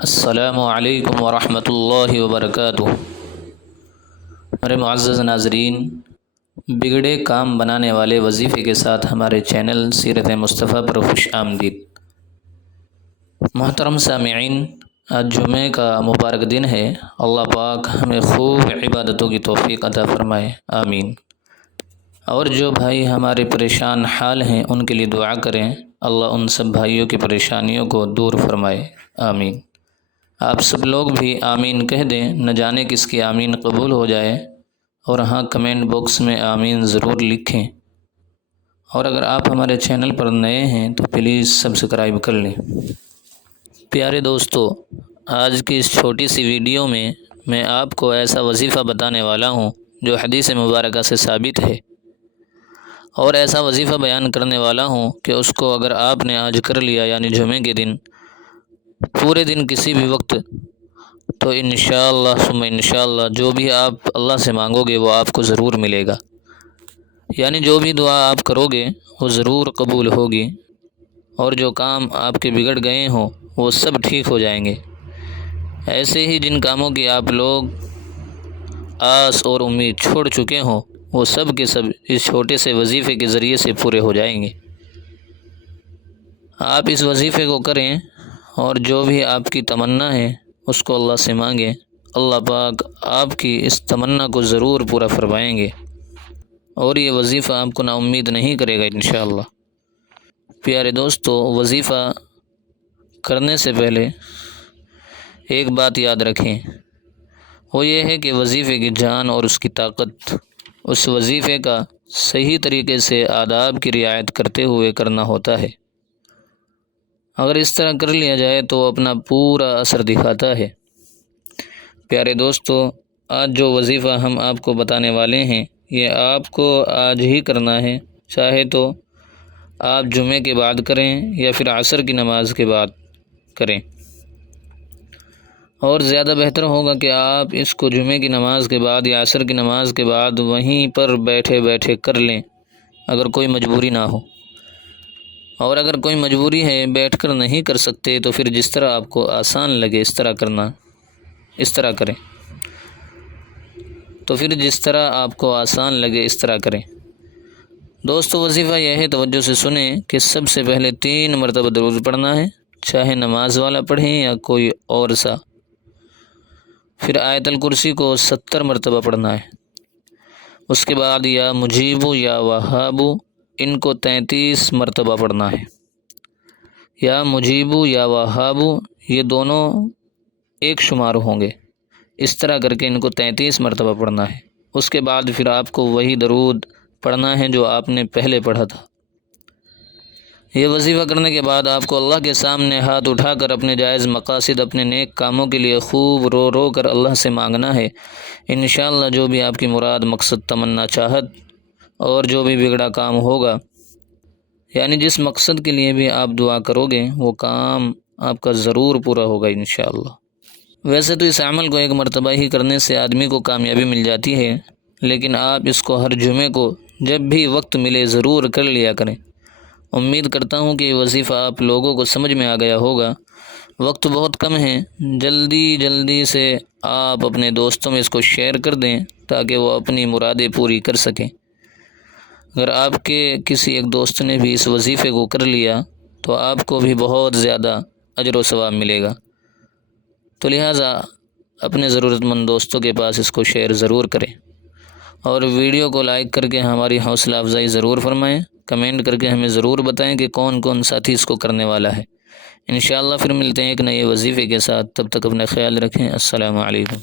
السلام علیکم ورحمۃ اللہ وبرکاتہ۔ میرے معزز ناظرین، بگڑے کام بنانے والے وظیفے کے ساتھ ہمارے چینل سیرت مصطفیٰ پر خوش آمدید۔ محترم سامعین، آج جمعے کا مبارک دن ہے۔ اللہ پاک ہمیں خوب عبادتوں کی توفیق عطا فرمائے، آمین۔ اور جو بھائی ہمارے پریشان حال ہیں ان کے لیے دعا کریں، اللہ ان سب بھائیوں کی پریشانیوں کو دور فرمائے، آمین۔ آپ سب لوگ بھی آمین کہہ دیں، نہ جانے کس کی آمین قبول ہو جائے، اور ہاں کمنٹ باکس میں آمین ضرور لکھیں۔ اور اگر آپ ہمارے چینل پر نئے ہیں تو پلیز سبسکرائب کر لیں۔ پیارے دوستو، آج کی اس چھوٹی سی ویڈیو میں آپ کو ایسا وظیفہ بتانے والا ہوں جو حدیث مبارکہ سے ثابت ہے، اور ایسا وظیفہ بیان کرنے والا ہوں کہ اس کو اگر آپ نے آج کر لیا، یعنی جمعے کے دن پورے دن کسی بھی وقت، تو انشاءاللہ ثم انشاءاللہ جو بھی آپ اللہ سے مانگو گے وہ آپ کو ضرور ملے گا، یعنی جو بھی دعا آپ کرو گے وہ ضرور قبول ہوگی، اور جو کام آپ کے بگڑ گئے ہوں وہ سب ٹھیک ہو جائیں گے۔ ایسے ہی جن کاموں کی آپ لوگ آس اور امید چھوڑ چکے ہوں وہ سب کے سب اس چھوٹے سے وظیفے کے ذریعے سے پورے ہو جائیں گے۔ آپ اس وظیفے کو کریں، اور جو بھی آپ کی تمنا ہے اس کو اللہ سے مانگیں، اللہ پاک آپ کی اس تمنا کو ضرور پورا فرمائیں گے، اور یہ وظیفہ آپ کو نا امید نہیں کرے گا انشاءاللہ۔ پیارے دوستو، وظیفہ کرنے سے پہلے ایک بات یاد رکھیں، وہ یہ ہے کہ وظیفے کی جان اور اس کی طاقت اس وظیفے کا صحیح طریقے سے آداب کی رعایت کرتے ہوئے کرنا ہوتا ہے۔ اگر اس طرح کر لیا جائے تو اپنا پورا اثر دکھاتا ہے۔ پیارے دوستو، آج جو وظیفہ ہم آپ کو بتانے والے ہیں یہ آپ کو آج ہی کرنا ہے، چاہے تو آپ جمعے کے بعد کریں یا پھر عصر کی نماز کے بعد کریں، اور زیادہ بہتر ہوگا کہ آپ اس کو جمعے کی نماز کے بعد یا عصر کی نماز کے بعد وہیں پر بیٹھے بیٹھے کر لیں، اگر کوئی مجبوری نہ ہو۔ اور اگر کوئی مجبوری ہے بیٹھ کر نہیں کر سکتے تو پھر جس طرح آپ کو آسان لگے اس طرح کریں، اس طرح کریں۔ دوستو، وظیفہ یہ ہے، توجہ سے سنیں کہ سب سے پہلے 3 مرتبہ درود پڑھنا ہے، چاہے نماز والا پڑھیں یا کوئی اور سا۔ پھر آیت الکرسی کو 70 مرتبہ پڑھنا ہے۔ اس کے بعد یا مجیبو یا وہابو، ان کو 33 مرتبہ پڑھنا ہے۔ یا مجیبو یا وہابو یہ دونوں ایک شمار ہوں گے، اس طرح کر کے ان کو 33 مرتبہ پڑھنا ہے۔ اس کے بعد پھر آپ کو وہی درود پڑھنا ہے جو آپ نے پہلے پڑھا تھا۔ یہ وظیفہ کرنے کے بعد آپ کو اللہ کے سامنے ہاتھ اٹھا کر اپنے جائز مقاصد، اپنے نیک کاموں کے لیے خوب رو رو کر اللہ سے مانگنا ہے۔ انشاءاللہ جو بھی آپ کی مراد، مقصد، تمنا، چاہت اور جو بھی بگڑا کام ہوگا، یعنی جس مقصد کے لیے بھی آپ دعا کرو گے وہ کام آپ کا ضرور پورا ہوگا انشاءاللہ۔ ویسے تو اس عمل کو ایک مرتبہ ہی کرنے سے آدمی کو کامیابی مل جاتی ہے، لیکن آپ اس کو ہر جمعے کو جب بھی وقت ملے ضرور کر لیا کریں۔ امید کرتا ہوں کہ یہ وظیفہ آپ لوگوں کو سمجھ میں آ گیا ہوگا۔ وقت بہت کم ہے، جلدی سے آپ اپنے دوستوں میں اس کو شیئر کر دیں تاکہ وہ اپنی مرادیں پوری کر سکیں۔ اگر آپ کے کسی ایک دوست نے بھی اس وظیفے کو کر لیا تو آپ کو بھی بہت زیادہ اجر و ثواب ملے گا، تو لہٰذا اپنے ضرورت مند دوستوں کے پاس اس کو شیئر ضرور کریں، اور ویڈیو کو لائک کر کے ہماری حوصلہ افزائی ضرور فرمائیں۔ کمنٹ کر کے ہمیں ضرور بتائیں کہ کون کون ساتھی اس کو کرنے والا ہے۔ انشاءاللہ پھر ملتے ہیں ایک نئے وظیفے کے ساتھ، تب تک اپنا خیال رکھیں۔ السلام علیکم۔